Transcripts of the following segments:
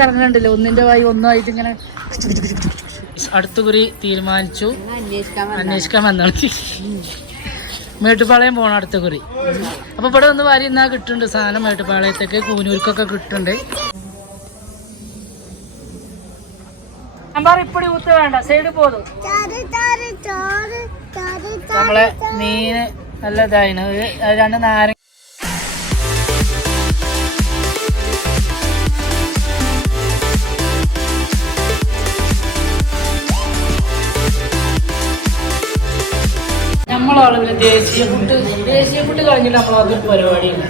കറങ്ങണ്ടല്ലോ ഒന്നിന്റെ വായി ഒന്നായിട്ട് ഇങ്ങനെ അടുത്ത കുറി തീരുമാനിച്ചു. അന്വേഷിക്കാൻ വന്നാണ് മേട്ടുപാളയം പോകണം അടുത്ത കുറി അപ്പൊ ഇവിടെ ഒന്ന് വാരി എന്നാ കിട്ടുന്നുണ്ട് സാധനം മേട്ടുപാളയത്തേക്ക് കൂനൂർക്കൊക്കെ കിട്ടുന്നുണ്ട്. ഇപ്പടി ഊത്ത വേണ്ട സൈഡ് പോതും. നമ്മളെ മീന് നല്ല രണ്ട് നാരങ്ങ ദേശീയ ഫുഡ് ദേശീയ ഫുഡ് കളഞ്ഞിട്ട് നമ്മൾ അതൊരു പരിപാടിയില്ല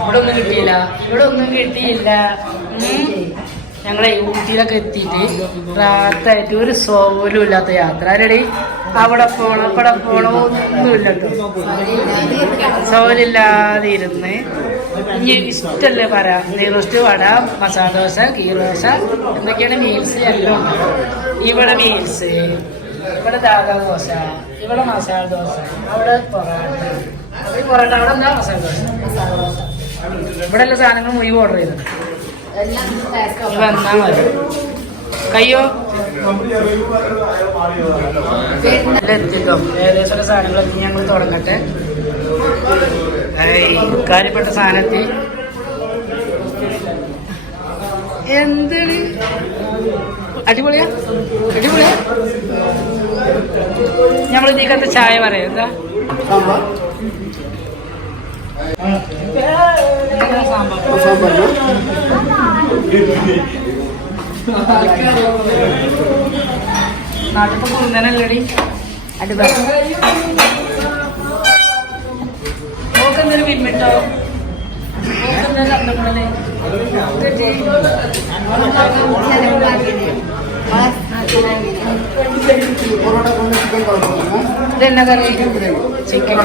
ഇവിടെ ഒന്നും കിട്ടിയില്ല. ഇവിടെ ഒന്നും കിട്ടിയില്ല ഞങ്ങളെ ഊട്ടിയിലൊക്കെ എത്തിയിട്ട് റാത്തായിട്ട് ഒരു സോലും ഇല്ലാത്ത യാത്ര അല്ലെടി അവിടെ പോണം ഇവിടെ പോണം ഒന്നുമില്ല കേട്ടോ സോലില്ലാതെ ഇരുന്ന്. ഇനി ഇഷ്ടല്ലേ പറ? നെയ്റോസ്റ്റ് വട മസാല ദോശ ഗീ ദോശ എന്തൊക്കെയാണ് മീൽസ് എല്ലാം. ഇവിടെ മീൽസ് ഇവിടെ ദാദാ ദോശ ഇവിടെ മസാല ദോശ അവിടെ പൊറാട്ട. അവിടെ പൊറാട്ട അവിടെ എന്താ മസാല ദോശ? ഇവിടെ എല്ലാ സാധനങ്ങളും മുഴുവൻ ഓർഡർ ചെയ്തു കയ്യോ? എത്തിട്ടോ. ഏകദേശം സാധനങ്ങളൊക്കെ ഞങ്ങൾ തുടങ്ങട്ടെ. കാര്യപ്പെട്ട സാധനത്തി എന്താണ് അടിപൊളിയാ? അടിപൊളിയാ? നമ്മൾ ഇതിക്കകത്ത് ചായ പറയാം എന്താ നാട്ടിൽ കുറുന്നനല്ലടി നോക്കുന്നൊരു പിന്നിട്ടോ നോക്കുന്നൊരു അന്തമുടനെ என்ன கறி சிக்கன்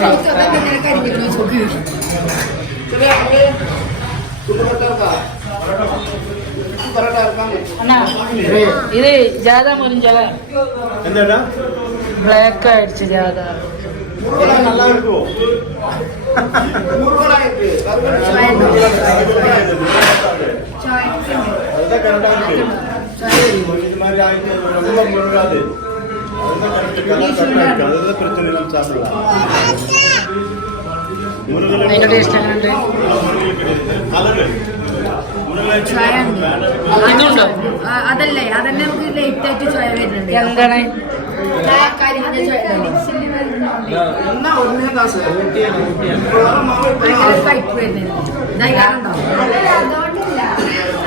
இது ஜாதா முறிஞ்சல பிளாக் ஆயிடுச்சு ஜாதா. நல்லா இருக்கும் അതല്ലേ അതന്നെ നമുക്ക് ലേറ്റ് ആയിട്ട് ചോയ വരുന്നുണ്ട് എന്താണ് ഭയങ്കര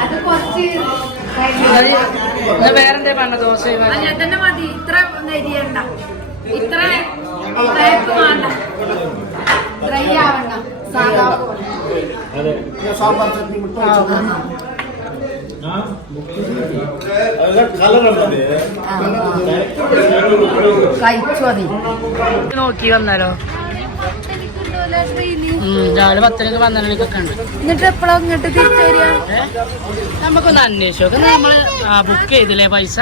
അത് കുറച്ച് ഇന്ന് വേറെന്തേ വേണ്ട ദോശ തന്നെ മതി. ഇത്ര അരിയണ്ട ഇത്ര വേണ്ട. ഡ്രൈ ആവണ്ട. സാധാ സാമ്പാർ ചട്നി മുട്ട കഴിച്ചു മതി നോക്കി വന്നാലോ? രാവിലെ പത്തരക്ക് പന്ത്രണ്ടരക്കൊക്കെ ഉണ്ട്. എന്നിട്ട് എപ്പോഴാ ഇങ്ങോട്ട് തിരിച്ചു വരിക? നമുക്കൊന്ന് അന്വേഷിച്ചു നമ്മൾ ബുക്ക് ചെയ്തില്ലേ പൈസ?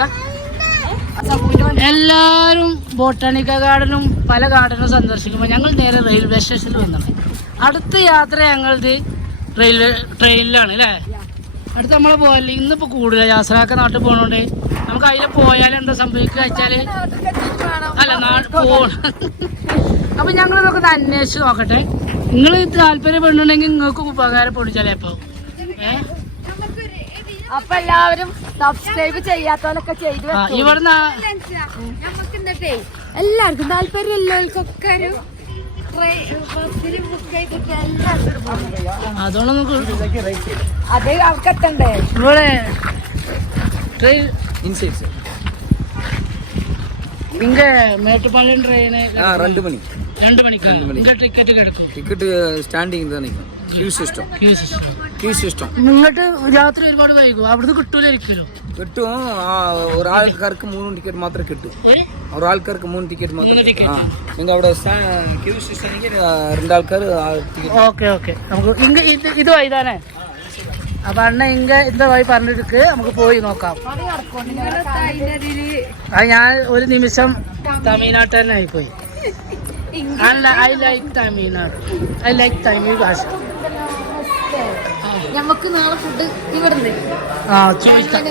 എല്ലാരും ബോട്ടാണിക്ക ഗാർഡനും പല ഗാർഡനും സന്ദർശിക്കുമ്പോൾ ഞങ്ങൾ നേരെ റെയിൽവേ സ്റ്റേഷനിൽ വന്നത് അടുത്ത യാത്ര ഞങ്ങളത് റെയിൽവേ ട്രെയിനിലാണ് അല്ലേ? അടുത്ത് നമ്മളെ പോകല്ലേ ഇന്നിപ്പോൾ കൂടുതൽ യാസറാക്ക നാട്ടിൽ പോകണോണ്ട് നമുക്ക് അതിൽ പോയാൽ എന്താ സംഭവിക്കുക വെച്ചാൽ അല്ല നാട്ടിൽ പോകണം അപ്പൊ ഞങ്ങൾ ഇതൊക്കെ അന്വേഷിച്ച് നോക്കട്ടെ. നിങ്ങൾ താല്പര്യപ്പെടുന്നുണ്ടെങ്കിൽ നിങ്ങൾക്ക് ഉപകാരപ്പെടും ചിലപ്പോൾ അപ്പൊ എല്ലാവരും സബ്സ്ക്രൈബ് ചെയ്യാത്തവരൊക്കെ ചെയ്തു ഇവിടുന്ന് നമുക്ക് എല്ലാവർക്കും താല്പര്യം ഉള്ളവർക്കൊക്കെ ഒരു അത് ഇവിടെ ട്രെയിൻ இன்சைட் சார் இங்க மேட்டுப்பாளையம் ட்ரெயின் രണ്ട് മണിക്ക്. രണ്ട് മണിക്ക്. ടിക്കറ്റ് ടിക്കറ്റ് സ്റ്റാൻഡിങ് തന്നെ ക്യൂ സിസ്റ്റം ക്യൂ സിസ്റ്റം നിങ്ങൾക്ക് രാത്രി ഒരുപാട് വൈകും. അവിടുന്ന് കിട്ടൂലായിരിക്കുമല്ലോ. കിട്ടും. ഒരാൾക്കാർക്ക് മൂന്ന് ടിക്കറ്റ് മാത്രമേ കിട്ടൂ. ഒരാൾക്കാർക്ക് മൂന്ന് ടിക്കറ്റ് മാത്രം ആ നിങ്ങൾ അവിടെ ക്യൂ സിസ്റ്റം രണ്ടാൾക്കാർ ഓക്കെ ഓക്കെ. നമുക്ക് ഇങ്ങ ഇത് ഇത് വൈതാനേ. അപ്പൊ അണ്ണ ഇങ്ങ എന്താ വഴി പറഞ്ഞിട്ട് നമുക്ക് പോയി നോക്കാം. ഞാൻ ഒരു നിമിഷം തമിഴ്നാട്ടിൽ തന്നെ ആയിപ്പോയി. I like Tamil Nadu I like Tamil ഭാഷ നമുക്ക് നാളെ ഫുഡ് ഇവിടുന്ന്. ആ ചോദിക്കാം.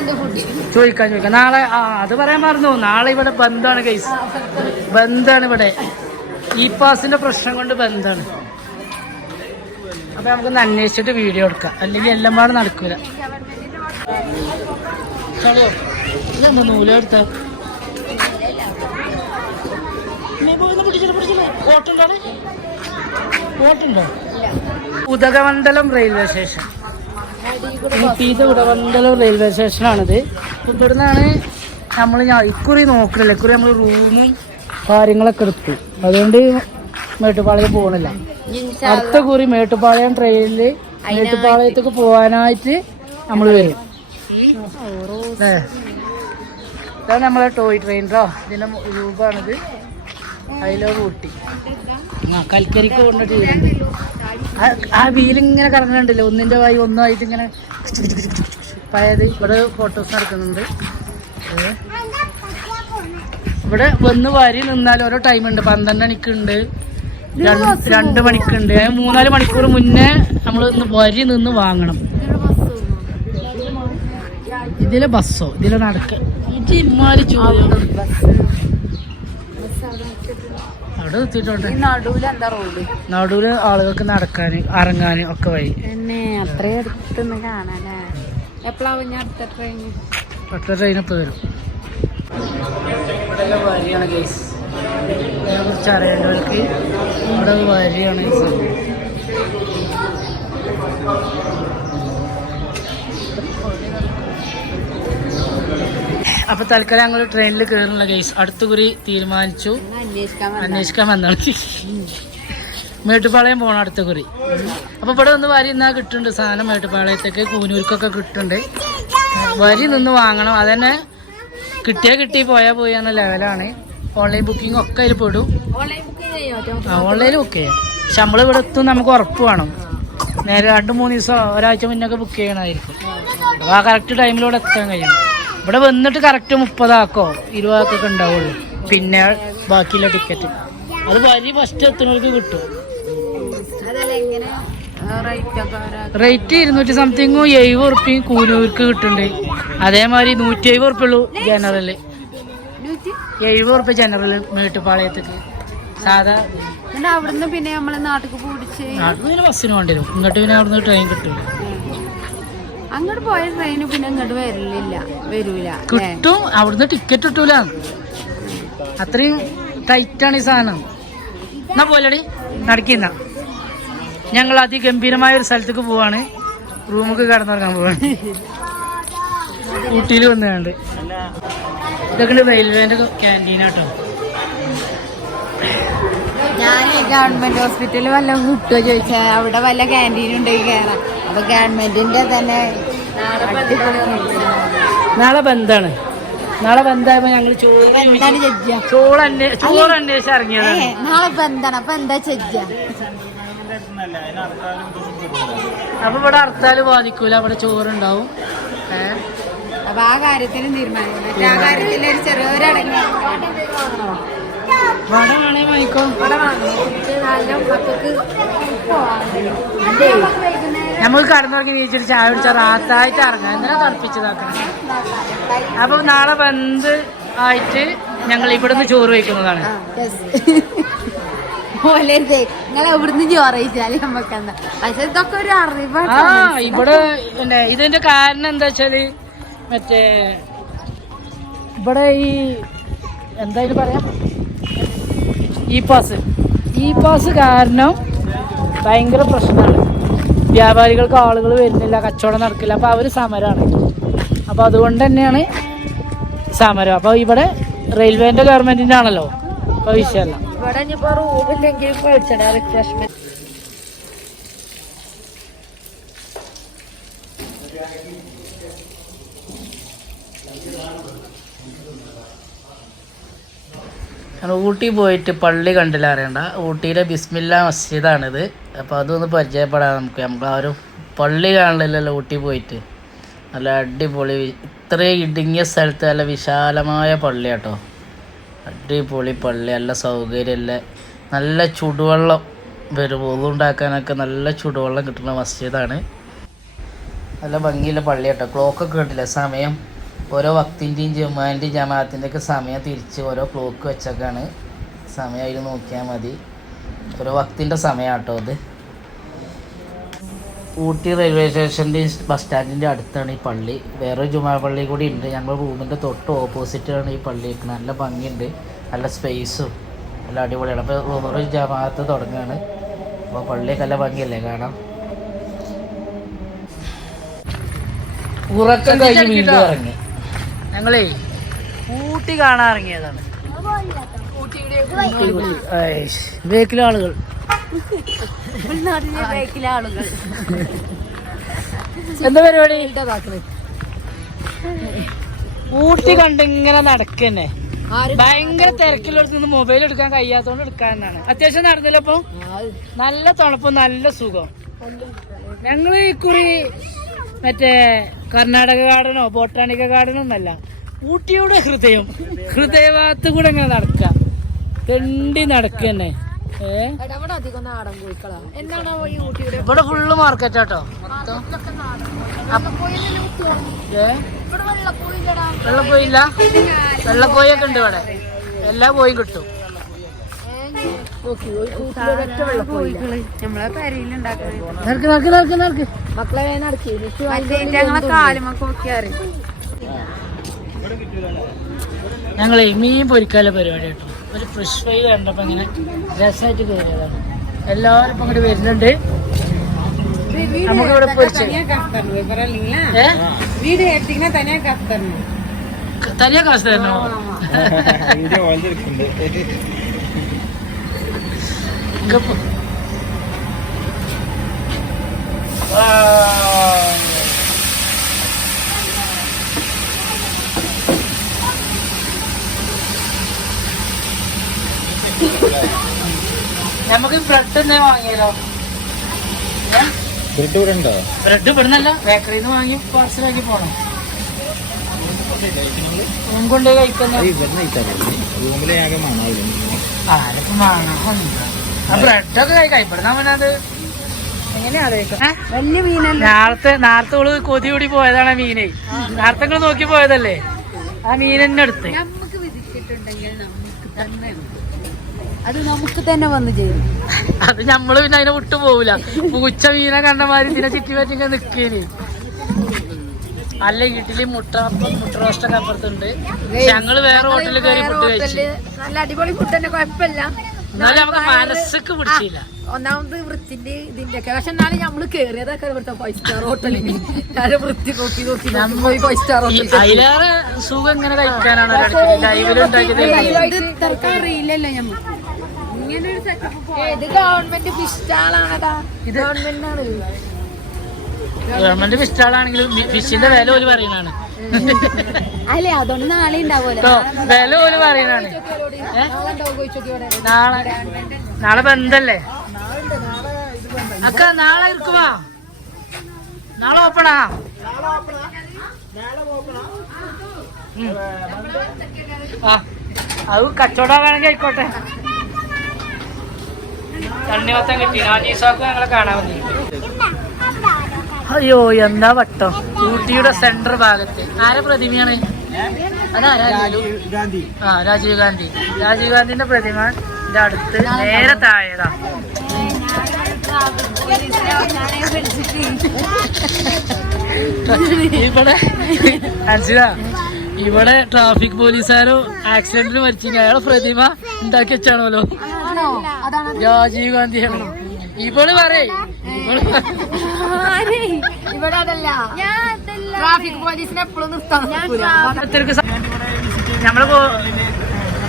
ചോദിക്കാം ചോദിക്കാം. നാളെ ആ അത് പറയാൻ മറന്നു. നാളെ ഇവിടെ ബന്ധാണ് കേസ് ബന്ധാണ് ഇവിടെ. ഈ പാസിന്റെ പ്രശ്നം കൊണ്ട് ബന്ധാണ്. അപ്പൊ നമുക്കൊന്ന് അന്വേഷിച്ചിട്ട് വീഡിയോ എടുക്കാം. അല്ലെങ്കിൽ എല്ലാം പാടെ നടക്കൂല. ചളോ ഉദകമണ്ഡലം റെയിൽവേ സ്റ്റേഷൻ. ഇത് ഉടമണ്ഡലം റെയിൽവേ സ്റ്റേഷനാണിത്. ഇവിടുന്നാണ് നമ്മൾ ഇക്കുറി നോക്കണില്ല. ഇക്കുറി നമ്മൾ റൂമും കാര്യങ്ങളൊക്കെ എടുത്തു. അതുകൊണ്ട് മേട്ടുപ്പാളയം പോകണില്ല അടുത്ത കുറി മേട്ടുപ്പാളയം ട്രെയിനിൽ മേട്ടുപ്പാളയത്തേക്ക് പോകാനായിട്ട് നമ്മൾ വരും. ഇതാണ് നമ്മളെ ടോയ് ട്രെയിൻ കേട്ടോ ഇതിന്റെ രൂപമാണിത് അതിലോ ഊട്ടി. ആ കൽക്കരിക്ക് കൊണ്ട വീലുണ്ട് ആ- വീലിങ്ങനെ കറങ്ങുന്നുണ്ടല്ലോ ഒന്നിന്റെ വായി ഒന്നായിട്ട് ഇങ്ങനെ പഴയത് ഇവിടെ ഫോട്ടോസ് നടക്കുന്നുണ്ട്. ഇവിടെ വന്ന് വരി നിന്നാൽ ഓരോ ടൈം ഉണ്ട്. പന്ത്രണ്ട് മണിക്കുണ്ട്. രണ്ട് മണിക്കുണ്ട്. മൂന്നാൽ മണിക്കൂർ മുന്നേ നമ്മൾ വരി നിന്ന് വാങ്ങണം. ഇതിലെ ബസ്സോ? ഇതിലെ നടക്ക. ഇമാര് ചോദ്യം അവിടെ എത്തിയിട്ടുണ്ട്. നടുവിൽ എന്താ റോഡ് നടുവിൽ ആളുകൾക്ക് നടക്കാന് ഇറങ്ങാന് ഒക്കെ വഴി. അത്രയും അടുത്തുനിന്ന് കാണാനേ. എപ്പോഴാവും ഞാൻ അടുത്ത ട്രെയിൻ അടുത്ത ട്രെയിൻ ഇപ്പൊ വരും. ഇവിടെ വരിയാണ് കേസ് ഇതിനെ കുറിച്ച് അറിയേണ്ടവർക്ക് ഇവിടെ വരിയാണ് ഈ സംഭവം. അപ്പൊ തൽക്കാലം ഞങ്ങൾ ട്രെയിനിൽ കയറുന്നില്ല കേസ് അടുത്ത കുറി തീരുമാനിച്ചു. അന്വേഷിക്കാൻ വന്നാണ് മേട്ടുപാളയം പോകണം അടുത്ത കുറി അപ്പൊ ഇവിടെ ഒന്ന് വരി നിന്നാ കിട്ടുന്നുണ്ട് സാധനം മേട്ടുപാളയത്തേക്ക് കൂനൂർക്കൊക്കെ കിട്ടുന്നുണ്ട്. വരി നിന്ന് വാങ്ങണം. അതന്നെ കിട്ടിയാ കിട്ടി പോയാ പോയി എന്ന ലെവലാണ്. ഓൺലൈൻ ബുക്കിംഗ് ഒക്കെ അതിൽ പെടും. ഓൺലൈനിൽ ബുക്ക് ചെയ്യാം? പക്ഷെ നമ്മൾ ഇവിടെ എത്തും നമുക്ക് ഉറപ്പ് വേണം. നേരെ രണ്ട് മൂന്ന് ദിവസം ഒരാഴ്ച മുന്നൊക്കെ ബുക്ക് ചെയ്യണമായിരിക്കും. അപ്പോൾ ആ കറക്റ്റ് ടൈമിലൂടെ എത്താൻ കഴിയും. ഇവിടെ വന്നിട്ട് കറക്റ്റ് മുപ്പതാക്കോ ഇരുപതാക്കൊക്കെ ഉണ്ടാവുള്ളൂ. പിന്നെ ബാക്കിയുള്ള ടിക്കറ്റ് അത് വരി ഫസ്റ്റ് എത്തുന്നവർക്ക് കിട്ടും. റേറ്റ് ഇരുന്നൂറ്റി സംതിങ് എഴുപത് ഉറുപ്പിയും കൂനൂർക്ക് കിട്ടുന്നുണ്ട്. അതേമാതിരി നൂറ്റി എഴുപത് ഉറുപ്പുള്ളൂ ജനറൽ നൂറ്റി? എഴുപത് ഉറുപ്പ്യ ജനറൽ മേട്ടുപാളയത്തേക്ക് സാധാ അവിടുന്ന് പിന്നെ നമ്മളെ നാട്ടിൽ പിടിച്ച് നാട്ടിൽ ബസ്സിന് വേണ്ടി ഇങ്ങോട്ട് പിന്നെ അവിടുന്ന് ട്രെയിൻ കിട്ടില്ല അങ്ങോട്ട് പോയ ട്രെയിന് പിന്നെ ഇങ്ങോട്ട് വരില്ല വരൂല? കിട്ടും. അവിടുന്ന് ടിക്കറ്റ് കിട്ടൂല. അത്രയും ടൈറ്റാണ് ഈ സാധനം. എന്നാ പോലടി നടക്കുന്ന ഞങ്ങൾ അതിഗംഭീരമായ ഒരു സ്ഥലത്തേക്ക് പോവാണ്. റൂമൊക്കെ കടന്നിറങ്ങാൻ പോവാണ്. ഊട്ടിയിൽ വന്നുകൊണ്ട് ഇതൊക്കെ റെയിൽവേന്റെ ക്യാന്റീനാട്ടോ ഞാൻ ഗവൺമെന്റ് ഹോസ്പിറ്റലിൽ വല്ല കിട്ടുമോ ചോദിച്ചാൽ അവിടെ വല്ല ക്യാന്റീൻ ഉണ്ടെങ്കിൽ കയറാം അപ്പൊ ഗവൺമെന്റിന്റെ തന്നെ നാളെ ബന്ധാണ്. നാളെ ബന്ധാവുമ്പോ ഞങ്ങൾ ചോറ് അന്വേഷിച്ച് നാളെ ബന്ധാണ് അപ്പൊ എന്താ ചെജ്ജ? അപ്പൊ ഇവിടെ ഹർത്താൽ ബാധിക്കൂല അവിടെ ചോറുണ്ടാവും. ഏഹ് അപ്പൊ ആ കാര്യത്തിന് തീരുമാനിക്കും ആ കാര്യത്തിൽ ഒരു ചെറിയൊരടങ്ങി വട വേണേ വാങ്ങിക്കോ. ഇവിടെ വാങ്ങിയിട്ട് നല്ല മക്കൾക്ക് പോവാനുണ്ട്. അതെ. നമുക്ക് കടന്നുറങ്ങി വീച്ചിട്ട് ചായ കുടിച്ചാൽ റാത്തായിട്ട് ഇറങ്ങാം. എന്തിനാ തറപ്പിച്ചതാക്കണം അപ്പൊ നാളെ ബന്ദ് ആയിട്ട് ഞങ്ങൾ ഇവിടുന്ന് ചോറ് വയ്ക്കുന്നതാണ് ആ, yes. പോലരുതേ നിങ്ങൾ എവിടുന്ന് ചോറയിച്ചാൽ നമുക്ക് എന്താ പക്ഷെ ഇതൊക്കെ ഒരു അറിവാണ് ആ ഇവിടെ ഇതിന്റെ കാരണം എന്താ വെച്ചാൽ മറ്റേ ഇവിടെ ഈ എന്തായാലും പറയാം? ഇ പാസ് ഇ പാസ് കാരണം ഭയങ്കര പ്രശ്നമാണ്. വ്യാപാരികൾക്ക് ആളുകൾ വരുന്നില്ല കച്ചവടം നടക്കില്ല. അപ്പോൾ അവർ സമരമാണ് അപ്പോൾ അതുകൊണ്ട് തന്നെയാണ് സമരം. അപ്പോൾ ഇവിടെ റെയിൽവേന്റെ ഗവൺമെന്റിന്റെ ആണല്ലോ. അപ്പോൾ വിഷയമല്ല ഇവിടെ ഇനിയിപ്പോ റൂമില്ലെങ്കിൽ ഊട്ടി പോയിട്ട് പള്ളി കണ്ടില്ല അറിയണ്ട. ഊട്ടിയിലെ ബിസ്മില്ല മസ്ജിദാണിത്. അപ്പോൾ അതൊന്ന് പരിചയപ്പെടാം നമുക്ക്. നമുക്ക് ആ ഒരു പള്ളി കാണില്ലല്ലോ ഊട്ടി പോയിട്ട്. നല്ല അടിപൊളി ഇത്രയും ഇടുങ്ങിയ സ്ഥലത്ത് നല്ല വിശാലമായ പള്ളി കേട്ടോ അടിപൊളി പള്ളി നല്ല സൗകര്യമുള്ള നല്ല ചുടുവെള്ളം വരും. ഉണ്ടാക്കാനൊക്കെ നല്ല ചുടുവെള്ളം കിട്ടുന്ന മസ്ജിദാണ്. നല്ല ഭംഗിയുള്ള പള്ളി കേട്ടോ ക്ലോക്കൊക്കെ കിട്ടില്ല സമയം ഓരോ വക്തിന്റെയും ജമാന്റെയും ജമാഅത്തിന്റെ ഒക്കെ സമയം തിരിച്ച് ഓരോ ക്ലോക്ക് വെച്ചൊക്കെയാണ്. സമയം അതിൽ നോക്കിയാൽ മതി. ഓരോ വക്തിന്റെ സമയം കേട്ടോ ഇത്. ഊട്ടി റെയിൽവേ സ്റ്റേഷന്റെയും ബസ് സ്റ്റാൻഡിന്റെ അടുത്താണ് ഈ പള്ളി. വേറെ ജുമാ പള്ളി കൂടി ഉണ്ട്. ഞങ്ങൾ റൂമിന്റെ തൊട്ട് ഓപ്പോസിറ്റാണ് ഈ പള്ളി നിൽക്കുന്നത്. നല്ല ഭംഗിയുണ്ട്. നല്ല സ്പേസും നല്ല അടിപൊളിയാണ്. അപ്പോൾ റൂമറ് ജമാഅത്ത് തുടങ്ങുകയാണ് അപ്പോൾ പള്ളിയൊക്കെ നല്ല ഭംഗിയല്ലേ കാണാം ഉറക്കം കഴിഞ്ഞ് വീണ്ടും ഇറങ്ങി. ഞങ്ങളേ ഊട്ടി കാണാൻ ഇറങ്ങിയതാണ്. ബേക്കിലെ ആളുകൾ എന്താ പരിപാടി? ഊട്ടി കണ്ടിങ്ങനെ നടക്കന്നെ. ഭയങ്കര തിരക്കിലെടുത്ത് നിന്ന് മൊബൈൽ എടുക്കാൻ കഴിയാത്തോണ്ട് എടുക്കാന്നാണ്. അത്യാവശ്യം നടന്നില്ലപ്പോ? നല്ല തണുപ്പും നല്ല സുഖം. ഞങ്ങൾ ഇക്കുറി മറ്റേ കർണാടക ഗാർഡനോ ബോട്ടാണിക്ക ഗാർഡനോ ഒന്നല്ല ഊട്ടിയുടെ ഹൃദയം. ഹൃദയഭാഗത്ത് കൂടെ ഇങ്ങനെ നടക്ക തെണ്ടി നടക്കന്നെ. തന്നെ ഇവിടെ ഫുള്ള് മാർക്കറ്റ് ആട്ടോ വെള്ളപ്പോയില്ല വെള്ളപ്പോയൊക്കെ ഉണ്ട് ഇവിടെ. എല്ലാ കോയും കിട്ടും. പെരയിലുണ്ടാക്കുന്നത് നടക്ക് നടക്ക് നടക്ക് നടക്ക്. മക്കളെ നടക്കി. ഞങ്ങളെ കാലുമൊക്കെ നോക്കിയാറ് ഞങ്ങളെ മീൻ പൊരിക്കാല പരിപാടി കേട്ടോ. ഒരു ഫ്രഷ് ഫ്രൈ കണ്ടപ്പോ ഇങ്ങനെ രസമായിട്ട് കയറിയതാണ് എല്ലാവരും ഇപ്പൊ ഇങ്ങോട്ട് വരുന്നുണ്ട്. നമുക്ക് ഇവിടെ പൊരിച്ച് ഏ? വീട് എടുത്തിങ്ങനെ തന്നെ കത്തന്നു തനിയാ കാശ് തരണോ? നമുക്ക് ബ്രെഡ് തന്നെ വാങ്ങിയാലോ? ബ്രെഡ് ഇവിടെ ഉണ്ടോ? ബ്രെഡ് ഇവിടുന്നല്ല ബേക്കറിയിൽ നിന്ന് വാങ്ങി പാർസലാക്കി പോണം. റൂം കൊണ്ട് കഴിക്കുന്ന. റൂമിലെ ആകെ വാങ്ങണം ആ ബ്രെഡൊക്കെ കഴിക്കാം ഇവിടുന്ന് അവനത് വലിയ മീനല്ല? നേരത്തെ നേരത്തെ ഓൾ കൊതി കൂടി പോയതാണ് ആ മീനെ. നേരത്തെ ഇങ്ങൾ നോക്കി പോയതല്ലേ? ആ മീനെന്നെ എടുത്ത്. നമുക്ക് വിധിച്ചിട്ടുണ്ടെങ്കിൽ നമുക്ക് തന്നെ അത് നമുക്ക് തന്നെ വന്ന് ചെയ്യും അത് ഞമ്മൾ പിന്നെ അതിനെ വിട്ടു പോവില്ല പൂച്ച മീനെ കണ്ട മാതിരി ഇതിനെ ചുറ്റി പറ്റി ഇങ്ങനെ നിക്കേന്. അല്ല ഇഡ്ഡലി മുട്ട മുട്ട റോസ്റ്റൊക്കെ അപ്പുറത്തുണ്ട്. ഞങ്ങൾ വേറെ ഹോട്ടലിൽ കയറി ഫുഡ് കഴിച്ചു. നല്ല അടിപൊളി ഫുഡ് തന്നെ കുഴപ്പമില്ല. മനസ്സൊക്കെ പിടിച്ചില്ല. ഒന്നാമത് വൃത്തിന്റെ ഇതിന്റെ ഒക്കെ. പക്ഷെ എന്നാലും നമ്മൾ കേറിയതൊക്കെ ഇവിടുത്തെ ഫൈവ് സ്റ്റാർ ഹോട്ടലിൽ ഞാൻ വൃത്തി നോക്കി നോക്കി പോയി ഫൈവ് സ്റ്റാർ ഹോട്ടലിൽ അതിലേറെ സുഖം ഇങ്ങനെ കഴിക്കാനാണ് അറിയില്ലല്ലോ ഞമ്മ ഇങ്ങനെ ഒരു സെറ്റപ്പ് ഇത് ഗവൺമെന്റ് ഫിഷ് സ്റ്റാളാണടാ ഇത് ഗവൺമെന്റ് ആണ്. ഗവൺമെന്റ് ഫിസ്റ്റാളാണെങ്കിലും ഫിഷിന്റെ വില ഒരു പറയുന്നതാണ്. അല്ലേ അതുകൊണ്ട് നാളെ ഉണ്ടാവുമല്ലോ വില ഓൽ പറയുന്നതാണ്? നാളെ നാളെ ബന്ധല്ലേ? അക്ക നാളെ ഇരിക്കുവാ നാളെ ഓപ്പണാ. ആ അത് കച്ചവടമാണെങ്കിൽ ആയിക്കോട്ടെ. തണ്ണിമത്തം കിട്ടി. നാജീസാക്കും ഞങ്ങളെ കാണാൻ വന്നി. അയ്യോ എന്താ വട്ടം? ഊട്ടിയുടെ സെന്റർ ഭാഗത്ത്. ആരെ പ്രതിമയാണ്? അതാ ഗാന്ധി ആ രാജീവ് ഗാന്ധി. രാജീവ് ഗാന്ധിന്റെ പ്രതിമ ഇതിന്റെ അടുത്ത് നേരെ താഴെതാ. ഇവിടെ അൻസിത ഇവിടെ ട്രാഫിക് പോലീസാരോ ആക്സിഡന്റിൽ മരിച്ചില്ല അയാളെ പ്രതിമ ഉണ്ടാക്കി വെച്ചാണല്ലോ. രാജീവ് ഗാന്ധിയാണ് ഇവൾ പറയേ. ഇവൾ ഇവിടെ അതല്ല ട്രാഫിക് പോലീസിനെ എപ്പോഴും നിർത്താൻ ഇത്രക്ക് സ- നമ്മൾ പോ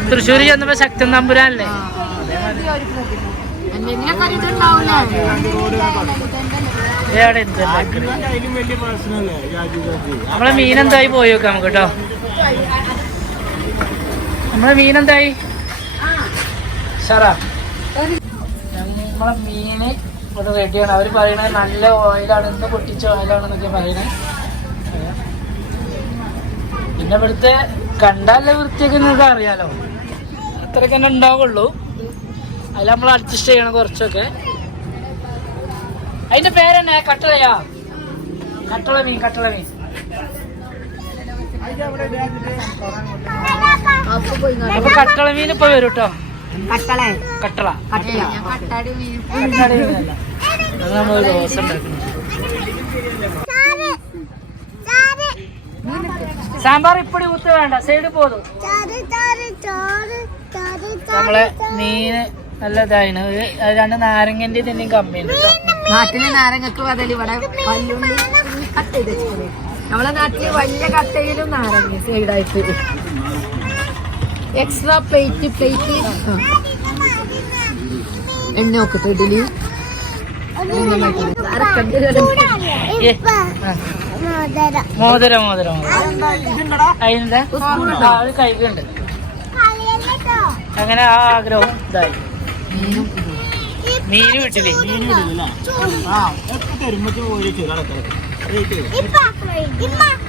തൃശ്ശൂർ ചെന്നപ്പോ ശക്തൻ തമ്പുരാനല്ലേ? നമ്മളെ മീൻ എന്തായി പോയി നോക്കാം നമുക്ക് കേട്ടോ. നമ്മളെ മീൻ എന്തായി? നമ്മളെ മീന് ഇവിടെ റെഡിയാണ് അവർ പറയണത് നല്ല ഓയിലാണ് ഇന്ന് പൊട്ടിച്ച ഓയിലാണെന്നൊക്കെ പറയണേ. പിന്നെ ഇവിടുത്തെ കണ്ടാല വൃത്തിയൊക്കെ നിങ്ങൾക്ക് അറിയാലോ. അത്രയൊക്കെ തന്നെ ഉണ്ടാവുള്ളൂ. അതിൽ നമ്മൾ അഡ്ജസ്റ്റ് ചെയ്യണം കുറച്ചൊക്കെ. അതിന്റെ പേരെന്നെ? കട്ടളയാ? കട്ടള മീൻ കട്ടള മീൻ. അപ്പൊ കട്ടള മീൻ ഇപ്പൊ വരും കേട്ടോ കട്ടള. കട്ടള. അത് നമ്മൾ ദോശ സാമ്പാർ ഇപ്പടി ഊത്ത് വേണ്ട സൈഡ് പോതും. നമ്മളെ മീന് നല്ല ഇതായിന്. രണ്ട് നാരങ്ങന്റെ തന്നെയും കമ്മിയുണ്ട് നാട്ടിലെ നാരങ്ങക്ക് ബദൽ ഇവിടെ നമ്മളെ നാട്ടിൽ വലിയ കട്ടയിലും നാരങ്ങ സൈഡായിട്ട്. എക്സ്ട്രാ പ്ലേറ്റ് പ്ലേറ്റ് എണ്ണ നോക്കട്ടെ ഇഡലി. മോതിരം മോതിരം അങ്ങനെ ആ ആഗ്രഹവും ഇതായി. മീന് കിട്ടില്ലേ ആ ഒക്കെ തരുമ്പോ പോയി ചെറുതൊക്കെ